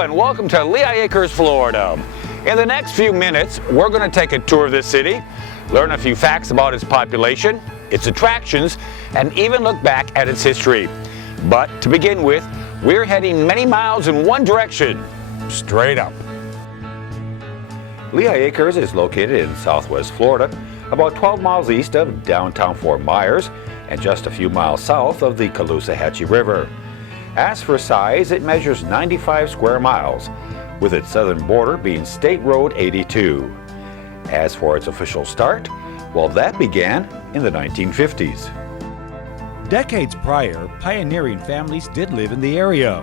Hello and welcome to Lehigh Acres, Florida. In the next few minutes, we're going to take a tour of this city, learn a few facts about its population, its attractions, and even look back at its history. But to begin with, we're heading many miles in one direction, straight up. Lehigh Acres is located in southwest Florida, about 12 miles east of downtown Fort Myers and just a few miles south of the Caloosahatchee River. As for size, it measures 95 square miles, with its southern border being State Road 82. As for its official start, well, that began in the 1950s. Decades prior, pioneering families did live in the area.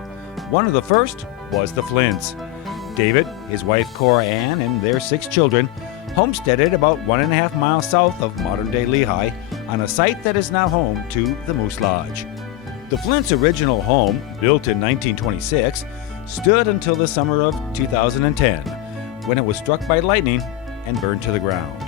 One of the first was the Flints. David, his wife Cora Ann, and their 6 children homesteaded about 1.5 miles south of modern-day Lehigh on a site that is now home to the Moose Lodge. The Flints' original home, built in 1926, stood until the summer of 2010, when it was struck by lightning and burned to the ground.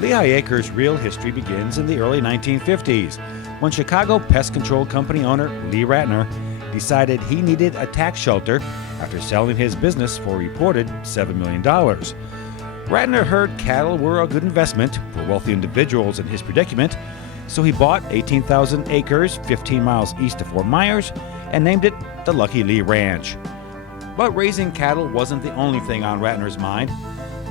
Lehigh Acres' real history begins in the early 1950s, when Chicago pest control company owner Lee Ratner decided he needed a tax shelter after selling his business for a reported $7 million. Ratner heard cattle were a good investment for wealthy individuals in his predicament, so he bought 18,000 acres 15 miles east of Fort Myers and named it the Lucky Lee Ranch. But raising cattle wasn't the only thing on Ratner's mind.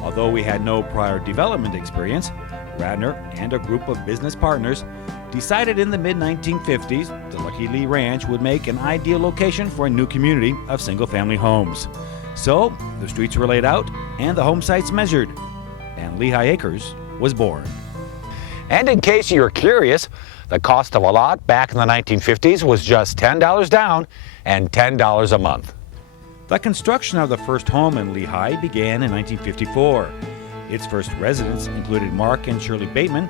Although we had no prior development experience, Ratner and a group of business partners decided in the mid-1950s the Lucky Lee Ranch would make an ideal location for a new community of single-family homes. So the streets were laid out and the home sites measured, and Lehigh Acres was born. And in case you're curious, the cost of a lot back in the 1950s was just $10 down and $10 a month. The construction of the first home in Lehigh began in 1954. Its first residents included Mark and Shirley Bateman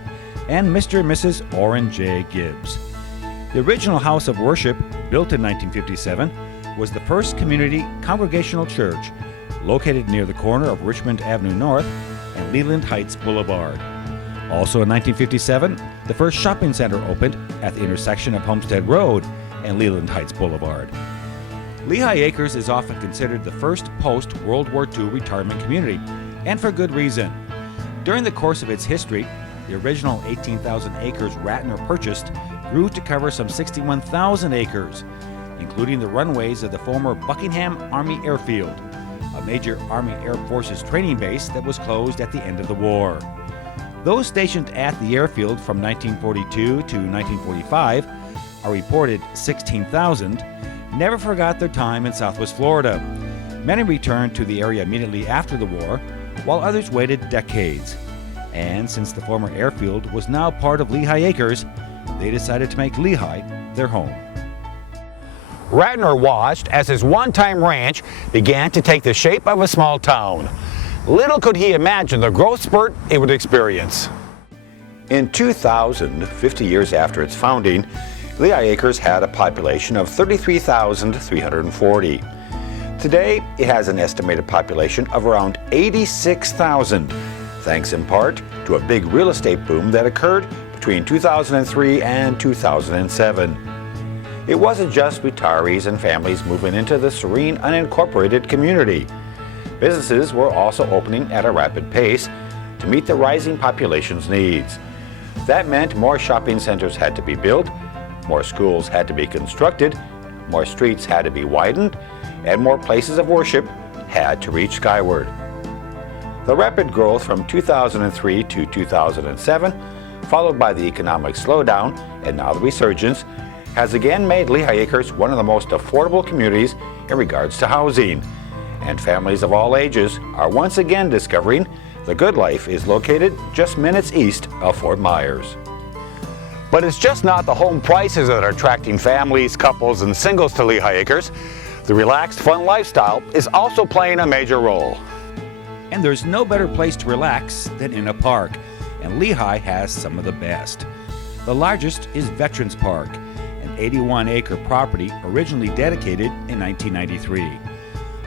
and Mr. and Mrs. Orrin J. Gibbs. The original house of worship, built in 1957, was the First Community Congregational Church, located near the corner of Richmond Avenue North and Leland Heights Boulevard. Also in 1957, the first shopping center opened at the intersection of Homestead Road and Leland Heights Boulevard. Lehigh Acres is often considered the first post-World War II retirement community, and for good reason. During the course of its history, the original 18,000 acres Ratner purchased grew to cover some 61,000 acres, including the runways of the former Buckingham Army Airfield, a major Army Air Forces training base that was closed at the end of the war. Those stationed at the airfield from 1942 to 1945, a reported 16,000, never forgot their time in Southwest Florida. Many returned to the area immediately after the war, while others waited decades. And since the former airfield was now part of Lehigh Acres, they decided to make Lehigh their home. Ratner watched as his one-time ranch began to take the shape of a small town. Little could he imagine the growth spurt it would experience. In 2000, 50 years after its founding, Lehigh Acres had a population of 33,340. Today, it has an estimated population of around 86,000, thanks in part to a big real estate boom that occurred between 2003 and 2007. It wasn't just retirees and families moving into the serene, unincorporated community. Businesses were also opening at a rapid pace to meet the rising population's needs. That meant more shopping centers had to be built, more schools had to be constructed, more streets had to be widened, and more places of worship had to reach skyward. The rapid growth from 2003 to 2007, followed by the economic slowdown and now the resurgence, has again made Lehigh Acres one of the most affordable communities in regards to housing. And families of all ages are once again discovering the good life is located just minutes east of Fort Myers. But it's just not the home prices that are attracting families, couples, and singles to Lehigh Acres. The relaxed, fun lifestyle is also playing a major role. And there's no better place to relax than in a park, and Lehigh has some of the best. The largest is Veterans Park, an 81-acre property originally dedicated in 1993.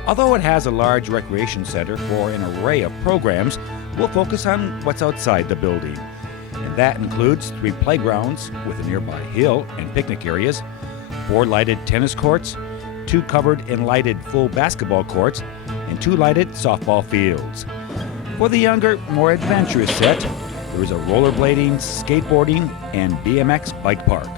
Although it has a large recreation center for an array of programs, we'll focus on what's outside the building. And that includes 3 playgrounds with a nearby hill and picnic areas, 4 lighted tennis courts, 2 covered and lighted full basketball courts and 2 lighted softball fields. For the younger, more adventurous set, there is a rollerblading, skateboarding, and BMX bike park.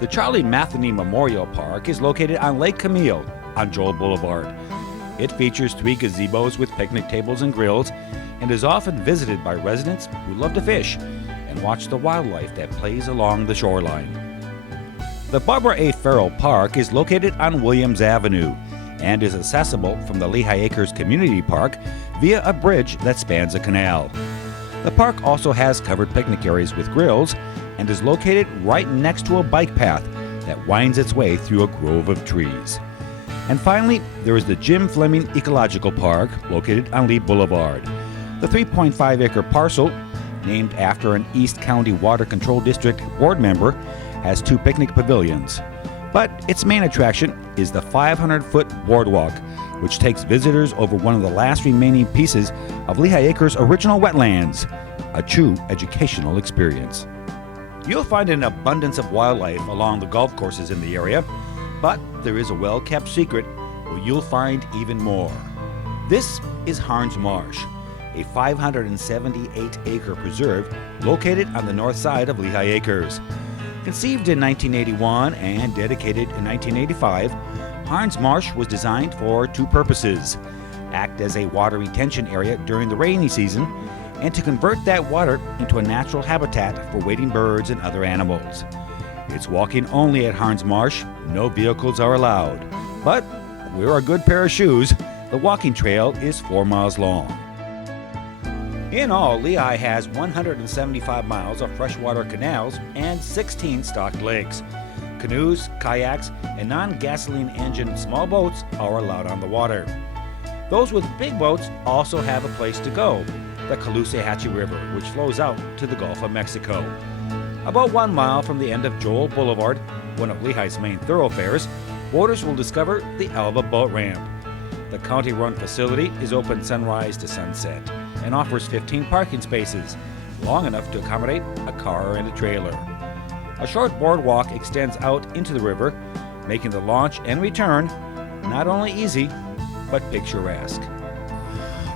The Charlie Matheny Memorial Park is located on Lake Camille on Joel Boulevard. It features 3 gazebos with picnic tables and grills and is often visited by residents who love to fish and watch the wildlife that plays along the shoreline. The Barbara A. Farrell Park is located on Williams Avenue and is accessible from the Lehigh Acres Community Park via a bridge that spans a canal. The park also has covered picnic areas with grills and is located right next to a bike path that winds its way through a grove of trees. And finally, there is the Jim Fleming Ecological Park located on Lee Boulevard. The 3.5-acre parcel, named after an East County Water Control District board member, has 2 picnic pavilions. But its main attraction is the 500-foot boardwalk, which takes visitors over one of the last remaining pieces of Lehigh Acres' original wetlands, a true educational experience. You'll find an abundance of wildlife along the golf courses in the area, but there is a well-kept secret where you'll find even more. This is Harns Marsh, a 578-acre preserve located on the north side of Lehigh Acres. Conceived in 1981 and dedicated in 1985, Harns Marsh was designed for 2 purposes: act as a water retention area during the rainy season, and to convert that water into a natural habitat for wading birds and other animals. It's walking only at Harns Marsh. No vehicles are allowed. But wear a good pair of shoes. The walking trail is 4 miles long. In all, Lehigh has 175 miles of freshwater canals and 16 stocked lakes. Canoes, kayaks, and non-gasoline engine small boats are allowed on the water. Those with big boats also have a place to go, the Caloosahatchee River, which flows out to the Gulf of Mexico. About 1 mile from the end of Joel Boulevard, one of Lehigh's main thoroughfares, boaters will discover the Alva Boat Ramp. The county-run facility is open sunrise to sunset and offers 15 parking spaces, long enough to accommodate a car and a trailer. A short boardwalk extends out into the river, making the launch and return not only easy, but picturesque.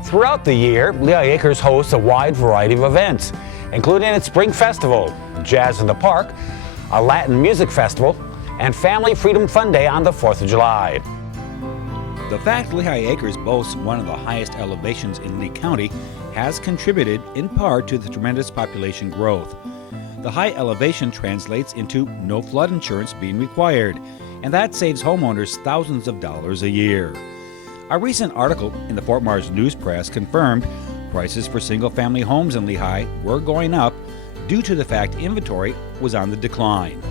Throughout the year, Lehigh Acres hosts a wide variety of events, including its Spring Festival, Jazz in the Park, a Latin music festival, and Family Freedom Fun Day on the 4th of July. The fact Lehigh Acres boasts one of the highest elevations in Lee County has contributed in part to the tremendous population growth. The high elevation translates into no flood insurance being required, and that saves homeowners thousands of dollars a year. A recent article in the Fort Myers News Press confirmed prices for single-family homes in Lehigh were going up due to the fact inventory was on the decline.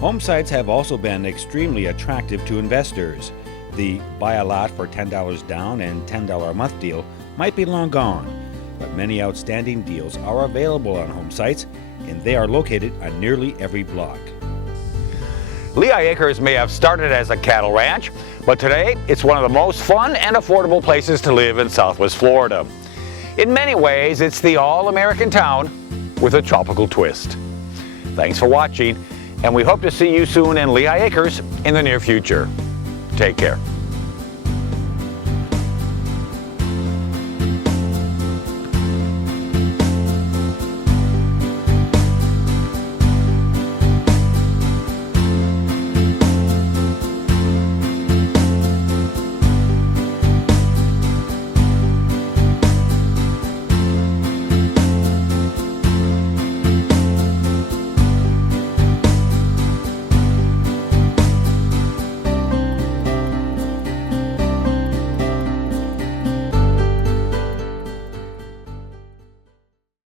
Home sites have also been extremely attractive to investors. The buy a lot for $10 down and $10 a month deal might be long gone, but many outstanding deals are available on home sites, and they are located on nearly every block. Lehigh Acres may have started as a cattle ranch, but today it's one of the most fun and affordable places to live in Southwest Florida. In many ways, it's the all-American town with a tropical twist. Thanks for watching, and we hope to see you soon in Lehigh Acres in the near future. Take care.